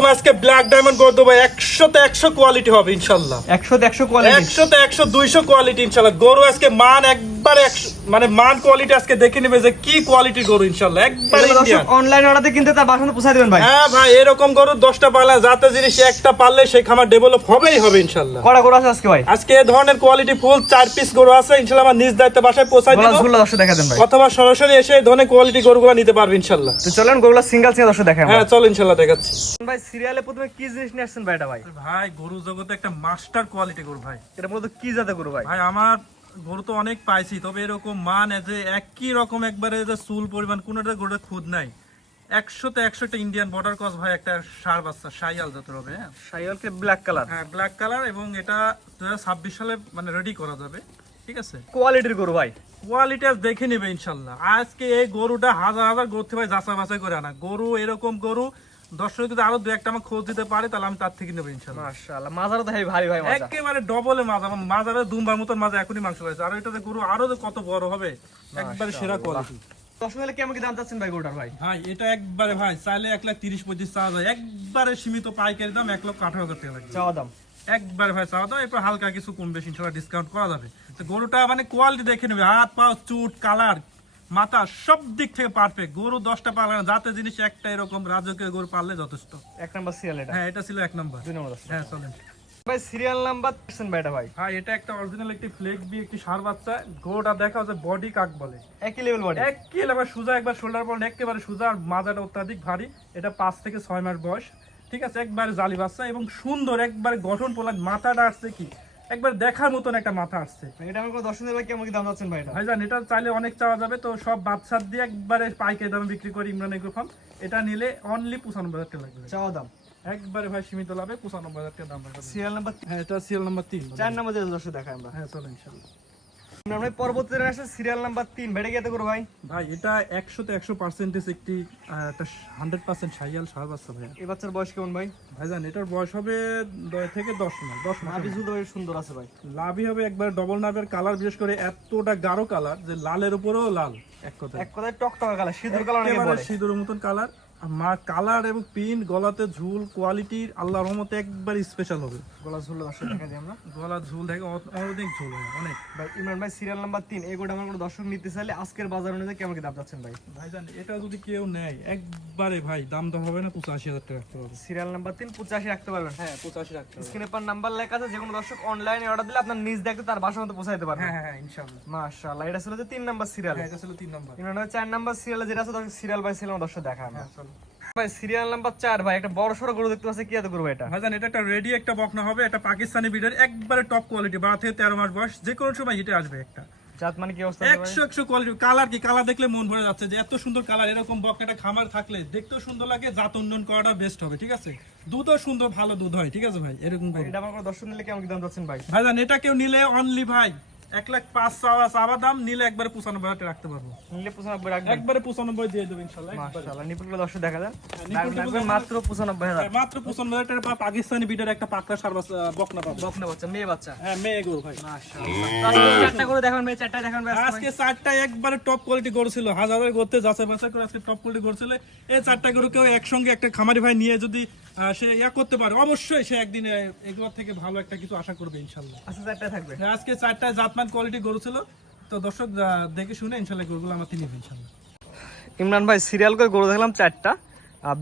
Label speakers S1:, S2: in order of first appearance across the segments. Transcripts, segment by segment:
S1: এরকম আজকে black diamond করে দেবো। একশো একশোতে একশো কোয়ালিটি হবে ইনশাল্লাহ।
S2: একশো একশো কোয়ালিটি
S1: একশোতে একশো দুইশো কোয়ালিটি ইনশাল্লাহ। গরু আজকে মান একবারে মানে মান কোয়ালিটি আজকে দেখে নেবে যে কি কোয়ালিটি গরু ইনশাল্লাহ একবারে ইন্ডিয়ান
S2: অনলাইন অর্ডার কিনতে তার বাসন পোষাই দেবেন ভাই।
S1: হ্যাঁ ভাই এরকম গরু দশটা পালা যাতে জিনিস একটা পারলে সেই খামার ডেভেলপ হবেই হবে ইনশাল্লাহ
S2: কড়া করে আছে আজকে ভাই।
S1: আজকে এ ধরনের কোয়ালিটি ফুল চার পিস গরু আছে ইনশাল্লাহ আমার নিজ দায়িত্ব বাসায় পৌঁছাই দিব।
S2: ঝুলা দর্শক দেখা দেন ভাই।
S1: অথবা সরাসরি এসে এই ধরনের কোয়ালিটি গরুগুলো নিতে পারবে ইনশাল্লাহ
S2: তো চলেন গরুলা সিঙ্গেল সিঙ্গেল দর্শক দেখেন
S1: হ্যাঁ চল ইনশাল্লাহ দেখাচ্ছি।
S2: ভাই সিরিয়ালে প্রথমে কি জিনিস নিয়ে আসছেন ভাই এটা ভাই?
S1: ভাই গরু জগতে একটা মাস্টার কোয়ালিটি গরু ভাই।
S2: এটা মূলত কি জাতে গরু ভাই?
S1: ভাই আমার গরু তো অনেক পাইছি তবে এরকম মান যে একই রকম একবারে যে চুল পরিমাণ কোনোটা গরুটা খুদ নাই। একশোতে একশোটা ইন্ডিয়ান বর্ডার ক্রস ভাই একটা সার বাচ্চা সাইয়াল জাতের হবে হ্যাঁ?
S2: সাইওয়ালকে ব্ল্যাক কালার
S1: হ্যাঁ ব্ল্যাক কালার এবং এটা দু ছাব্বিশ সালে মানে রেডি করা যাবে ঠিক আছে?
S2: কোয়ালিটির গরু ভাই।
S1: কোয়ালিটি দেখে নেবে ইনশাল্লাহ। আজকে এই গরুটা হাজার হাজার গরু ভাই যাচাই বাছাই করে আনা। গরু এরকম গরু দর্শক যদি আরও দু একটা আমার খোঁজ দিতে পারে তাহলে আমি তার থেকে নেব ইনশাল্লাহ
S2: মাশাআল্লাহ মাজারও তো ভারী ভাই মাজা
S1: একেবারে ডবলে আমার মাজারে দুমবার মতন মাছ এখনই মাংস পাইছে। আর এটা গরু আরও যে কত বড় হবে একবারে সেরা কোয়ালিটি
S2: দশ কেমন কি দাম চাচ্ছেন ভাই গরুটার ভাই?
S1: ভাই এটা একবারে ভাই চাইলে এক লাখ তিরিশ পঁচিশ চাওয়া যায়। একবারে সীমিত পাইকারি দাম এক লক্ষ আঠারো হাজার টাকা লাগবে।
S2: চাওয়া দাম?
S1: একবারে ভাই চাওয়া দাম এরপর হালকা কিছু কম বেশি ইনশাল্লাহ ডিসকাউন্ট করা যাবে। তো গরুটা মানে কোয়ালিটি দেখে নেবে হাত পা চুট কালার মাথা সব দিক থেকে পারফেক্ট গরু দশটা পারবে না যাতে জিনিস একটা এরকম রাজকীয় গরু পারলে যথেষ্ট।
S2: এক নাম্বার সিরিয়াল এটা।
S1: হ্যাঁ এটা ছিল এক নম্বর।
S2: দুই নম্বর
S1: হ্যাঁ চলেন।
S2: ভাই সিরিয়াল নাম্বার ভাই এটা
S1: একটা অরিজিনাল একটি ফ্লেক বি একটি সার বাচ্চা। গরুটা দেখা হচ্ছে বডি কাক বলে।
S2: একই লেভেল বডি
S1: একেবারে সোজা একবার শোল্ডার একেবারে সোজা আর মাজাটা অত্যাধিক ভারী। এটা পাঁচ থেকে ছয় মাস বয়স। ঠিক আছে একবারে জালি বাচ্চা এবং সুন্দর একবারে গঠন পোলা মাথাটা আসছে কি? একবার দেখার মতন একটা মাথা আসছে।
S2: এটা আমার কোনো দর্শনের ভাই কেমন কি দাম চাচ্ছেন ভাই এটা।
S1: ভাইজান এটা চাইলে অনেক চাওয়া যাবে তো সব বাচ্চার দিয়ে একবারে পাইকারি দামে বিক্রি করি ইমরান এগ্রো ফার্ম এটা নিলে অনলি পঁচানব্বই হাজার টাকা লাগবে।
S2: চাওয়া দাম।
S1: একবারে ভাই সীমিত লাভে পঁচানব্বই হাজার টাকা দাম।
S2: সিরিয়াল নাম্বার
S1: হ্যাঁ এটা সিরিয়াল নাম্বার তিন।
S2: চার নাম্বার দর্শক দেখায় আমরা।
S1: হ্যাঁ চলো ইনশাল্লাহ।
S2: আমরা পরবর্তী আসছে সিরিয়াল নাম্বার তিন। বেড়ে গিয়ে করো ভাই?
S1: ভাই এটা একশোতে একশো পার্সেন্টেজ একটি একটা হান্ড্রেড পার্সেন্ট সাইয়াল সার বাচ্চা ভাইয়া।
S2: এই বাচ্চার বয়স কেমন ভাই?
S1: ভাইজান এটার বয়স হবে দশ থেকে দশ মাস দশ মাস
S2: নাভি ঝুল সুন্দর আছে ভাই।
S1: লাভই হবে একবার ডবল নাভের কালার বিশেষ করে এতটা গাঢ় কালার যে লালের উপরেও লাল এক কথা
S2: এক কথায় টকটকা কালার সিঁদুর কালার
S1: সিঁদুরের মতন কালার মা কালার এবং প্রিন্ট গলাতে ঝুল কোয়ালিটি আল্লাহর রহমতে একবার স্পেশাল হবে।
S2: গলা ঝুল দর্শক দেখা দিই আমরা।
S1: গলা ঝুল অ- অনেক ঝুল হয় অনেক।
S2: ভাই ইমরান ভাই সিরিয়াল নাম্বার তিন। এই গোটা আমার কোনো দর্শক নিতে চাইলে আজকের বাজার অনুযায়ী কেমন কি দাম চাচ্ছেন ভাই?
S1: ভাইজান এটা যদি কেউ নেয় একবারে ভাই দাম দর হবে না পঁচাশি হাজার টাকা রাখতে হবে।
S2: সিরিয়াল নাম্বার তিন পঁচাশি রাখতে পারবেন।
S1: হ্যাঁ পঁচাশি রাখতে হবে।
S2: স্ক্রিনে পার নাম্বার লেখা আছে যে কোনো দর্শক অনলাইনে অর্ডার দিলে আপনার নিজ দেখতে তার বাসার মতো পৌঁছাইতে পারবেন।
S1: হ্যাঁ হ্যাঁ হ্যাঁ ইনশাল্লাহ
S2: মাশাআল্লাহ এটা ছিল যে তিন নাম্বার সিরিয়াল
S1: হ্যাঁ এটা ছিল তিন নম্বর
S2: ইমরান ভাই চার নাম্বার সিরিয়ালে যেটা আছে দর্শক সিরিয়াল বাই সিরিয়াল দর্শক দেখা আমরা ভাই সিরিয়াল নাম্বার চার ভাই একটা বড় সড়ো গরু দেখতে পাচ্ছি কি এত করব এটা?
S1: ভাইজান এটা একটা রেডি একটা বকনা হবে এটা পাকিস্তানি বিডের একবারে টপ কোয়ালিটি বারো থেকে তেরো মাস বয়স যে কোনো সময় হিটে আসবে একটা।
S2: জাত মানে কি অবস্থা ভাই?
S1: একশো একশো কোয়ালিটি কালার কি? কালার দেখলে মন ভরে যাচ্ছে যে এত সুন্দর কালার এরকম বকনাটা খামার থাকলে দেখতেও সুন্দর লাগে জাত উন্নয়ন করাটা বেস্ট হবে ঠিক আছে? দুধও সুন্দর ভালো দুধ হয় ঠিক আছে ভাই? এরকম গরু।
S2: এটা আমার কোনো নিলে কেমন দাম যাচ্ছেন ভাই?
S1: ভাইজান এটা কেউ নিলে অনলি ভাই এক লাখ পাঁচ চাওয়া চাওয়া দাম নিলে একবারে পঁচানব্বই হাজার রাখতে পারব।
S2: নিলে পঁচানব্বই রাখবেন?
S1: একবারে পঁচানব্বই দিয়ে দেবো ইনশাল্লাহ
S2: দর্শক দেখা যান মাত্র পঁচানব্বই হাজার।
S1: হ্যাঁ, মাত্র পঁচানব্বই হাজার টাকা পাকিস্তানি বিডের একটা পাকড়া সার বকনা পাবো।
S2: বকনা বাচ্চা মেয়ে বাচ্চা।
S1: হ্যাঁ মেয়ে গরু ভাই।
S2: চারটা করে দেখাবেন ভাই চারটা দেখাবেন ভাই
S1: আজকে চারটা একবারে টপ কোয়ালিটি গরু ছিল। হাজারের যাচাই বাছাই করে আজকে টপ কোয়ালিটি গরু ছিল। এই চারটা গরু কেউ একসঙ্গে একটা খামারি ভাই নিয়ে যদি সে ইয়া করতে পারে অবশ্যই সে একদিন এগুলোর থেকে ভালো একটা কিছু আশা করবে ইনশাল্লাহ
S2: আচ্ছা চারটা থাকবে।
S1: আজকে চারটা জাতমান কোয়ালিটি গরু ছিল। তো দর্শক দেখে শুনে ইনশাল্লাহ গরুগুলো আমার তিনি ইনশাল্লাহ।
S2: ইমরান ভাই সিরিয়াল করে গরু দেখলাম চারটা।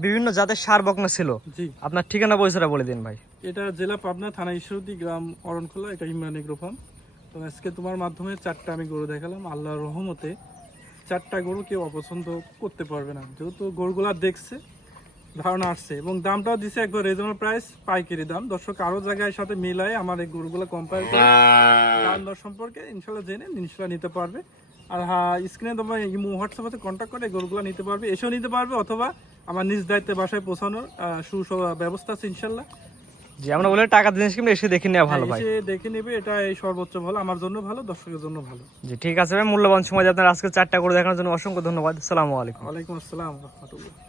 S2: বিভিন্ন জাতের সার বকনা ছিল।
S1: জি।
S2: আপনার ঠিকানা পয়সাটা বলে দিন ভাই।
S1: এটা জেলা পাবনা থানা ঈশ্বরদী গ্রাম অরণখোলা। এটা ইমরান এগ্রো ফার্ম তো আজকে তোমার মাধ্যমে চারটা আমি গরু দেখালাম। আল্লাহর রহমতে চারটা গরু কেউ অপছন্দ করতে পারবে না। যেহেতু গরুগুলা দেখছে ধারণা আসছে এবং দামটাও দিছে একবার রিজনেবল প্রাইস পাইকারি দাম। দর্শক আরও জায়গায় সাথে মিলায় আমার এই গরুগুলো কম্পেয়ার করে দাম দর সম্পর্কে ইনশাল্লাহ জেনে ইনশাল্লাহ নিতে পারবে। আর হ্যাঁ স্ক্রিনে তোমার ইমো হোয়াটসঅ্যাপে কন্ট্যাক্ট করে গরুগুলো নিতে পারবে। এসেও নিতে পারবে অথবা আমার নিজ দায়িত্বে বাসায় পৌঁছানোর সু ব্যবস্থা আছে ইনশাল্লাহ।
S2: যে আমরা বলে টাকা জিনিস কিনলে এসে দেখে নেওয়া ভালো ভাই।
S1: এসে দেখে নেবে এটা এই সর্বোচ্চ ভালো আমার জন্য ভালো দর্শকের জন্য ভালো।
S2: জি ঠিক আছে ভাই মূল্যবান সময় দিয়ে আপনার আজকে চারটা করে দেখানোর জন্য অসংখ্য ধন্যবাদ। আসসালামু আলাইকুম।
S1: ওয়ালাইকুম আসসালাম রহমতুল্লাহ।